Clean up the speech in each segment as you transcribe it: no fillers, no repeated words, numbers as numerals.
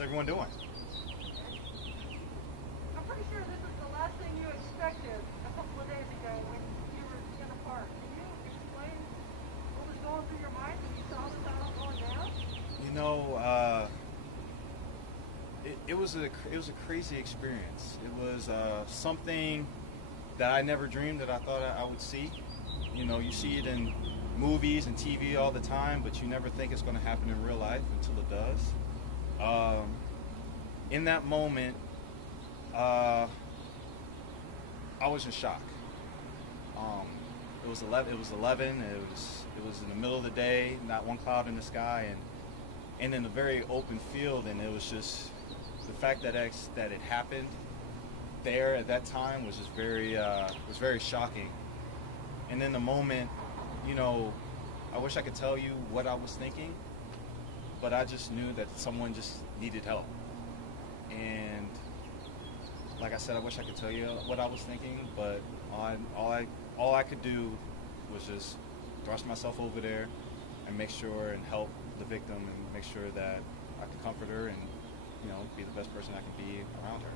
how's everyone doing? I'm pretty sure this is the last thing you expected a couple of days ago when you were in the park. Can you explain what was going through your mind when you saw this all going down? You know, it was a crazy experience. It was something that I never dreamed that I thought I would see. You know, you see it in movies and TV all the time, but you never think it's going to happen in real life until it does. In that moment, I was in shock. It was 11. It was 11. It was in the middle of the day, not one cloud in the sky, and in a very open field. And it was just the fact that it happened there at that time was just very shocking. And in the moment, you know, I wish I could tell you what I was thinking, but I just knew that someone just needed help. And like I said, I wish I could tell you what I was thinking, but all I could do was just thrust myself over there and make sure and help the victim and make sure that I could comfort her and, you know, be the best person I can be around her.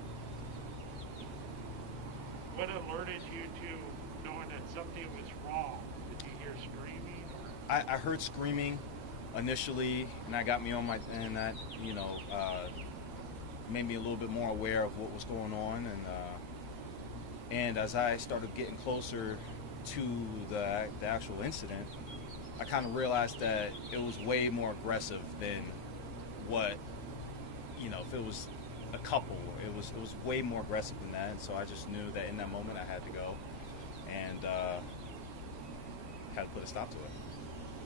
What alerted you to knowing that something was wrong? Did you hear screaming? I heard screaming initially, and that got me on and that, you know, made me a little bit more aware of what was going on, and as I started getting closer to the actual incident, I kind of realized that it was way more aggressive than what, you know, if it was a couple, it was way more aggressive than that, and so I just knew that in that moment I had to go and had to put a stop to it.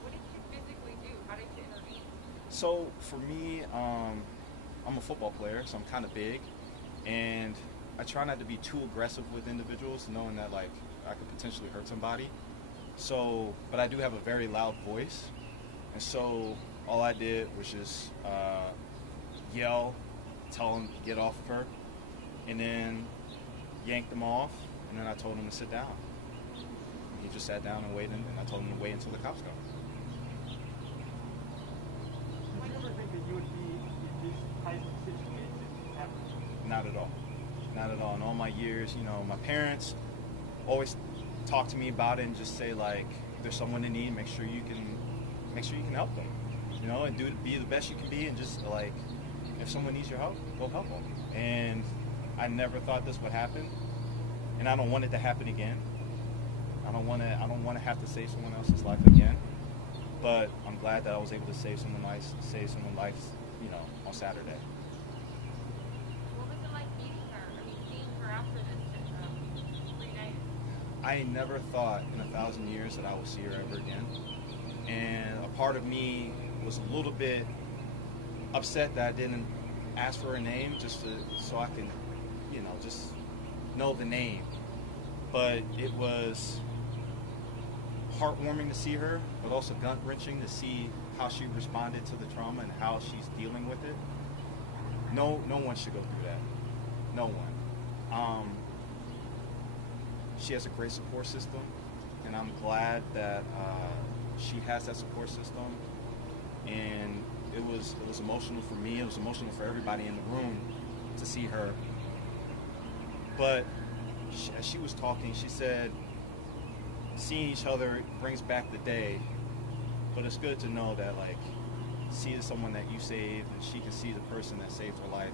What did you physically do? How did you intervene? So for me, I'm a football player, so I'm kind of big, and I try not to be too aggressive with individuals, knowing that like I could potentially hurt somebody. So, but I do have a very loud voice, and so all I did was just yell, tell him to get off of her, and then yanked him off, and then I told him to sit down. He just sat down and waited, and I told him to wait until the cops come. Did you ever think that you would be in this type of situation ever? Not at all. Not at all. In all my years, you know, my parents always talk to me about it and just say like, if there's someone in need, make sure you can help them. You know, and be the best you can be, and just like, if someone needs your help, go help them. And I never thought this would happen, and I don't want it to happen again. I don't want to have to save someone else's life again. But I'm glad that I was able to save someone's life, you know, on Saturday. What was it like meeting her? I mean, seeing her after this reunited? I never thought in 1,000 years that I would see her ever again. And a part of me was a little bit upset that I didn't ask for her name so I can, you know, just know the name. But it was heartwarming to see her, but also gut-wrenching to see how she responded to the trauma and how she's dealing with it. No one should go through that. No one. She has a great support system, and I'm glad that she has that support system. And it was emotional for me. It was emotional for everybody in the room to see her. But as she was talking, she said, seeing each other brings back the day, but it's good to know that, like, see someone that you saved and she can see the person that saved her life.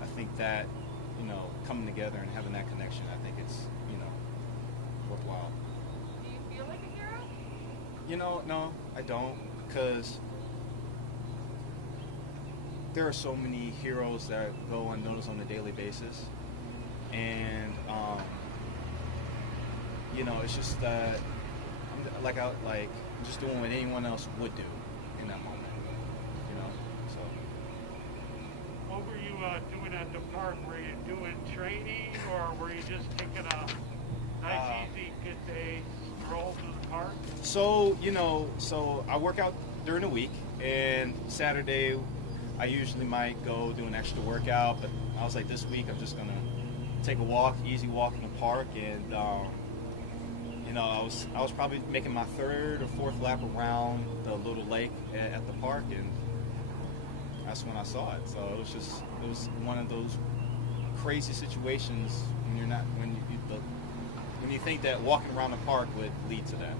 I think that, you know, coming together and having that connection, I think it's, you know, worthwhile. Do you feel like a hero? You know, no, I don't, because there are so many heroes that go unnoticed on a daily basis, and you know, it's just that I'm just doing what anyone else would do in that moment, you know. So. What were you doing at the park? Were you doing training, or were you just taking a nice, easy, good day stroll through the park? So, you know, I work out during the week, and Saturday I usually might go do an extra workout, but I was like, this week I'm just gonna take a walk, easy walk in the park, and you know, I was probably making my third or fourth lap around the little lake at the park, and that's when I saw it. So it was one of those crazy situations when you're not when you think that walking around the park would lead to that.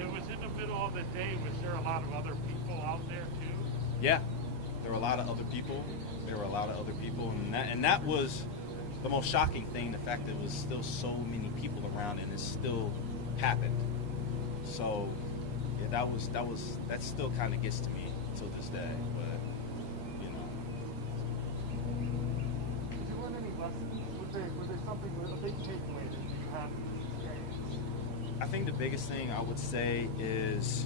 It was in the middle of the day. Was there a lot of other people out there too? Yeah, there were a lot of other people. And that was the most shocking thing. The fact that there was still so many people around, and it still happened. So yeah, that still kind of gets to me till this day. But you know, Did you learn any lessons? Was there something, a big takeaway that you had from this experience? I think the biggest thing I would say is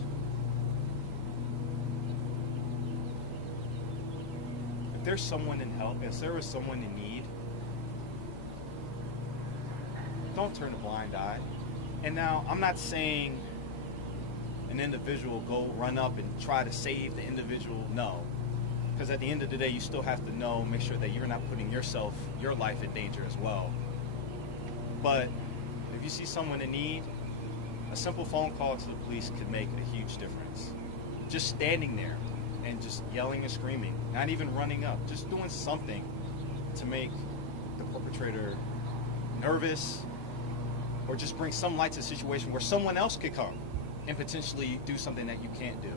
if there's someone in help, if there is someone in need, don't turn a blind eye. And now, I'm not saying an individual go run up and try to save the individual, no. Because at the end of the day, you still have to know, make sure that you're not putting your life in danger as well. But if you see someone in need, a simple phone call to the police could make a huge difference. Just standing there and just yelling and screaming, not even running up, just doing something to make the perpetrator nervous, or just bring some light to the situation where someone else could come and potentially do something that you can't do.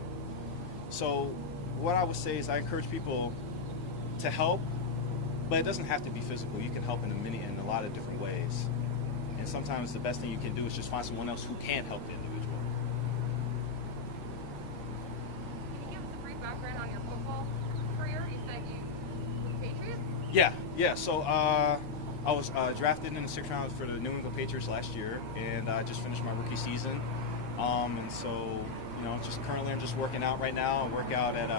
So what I would say is I encourage people to help, but it doesn't have to be physical. You can help in a lot of different ways. And sometimes the best thing you can do is just find someone else who can help the individual. Can you give us a brief background on your football career? You said you were the Patriots? Yeah. So I was drafted in the 6th round for the New England Patriots last year, and I just finished my rookie season. And so, you know, just currently I'm just working out right now. I work out at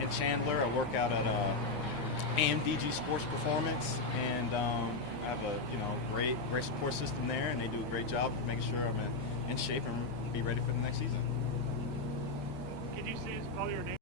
in Chandler. I work out at AMDG Sports Performance, and I have a great support system there, and they do a great job of making sure I'm in shape and be ready for the next season. Can you say spell your name?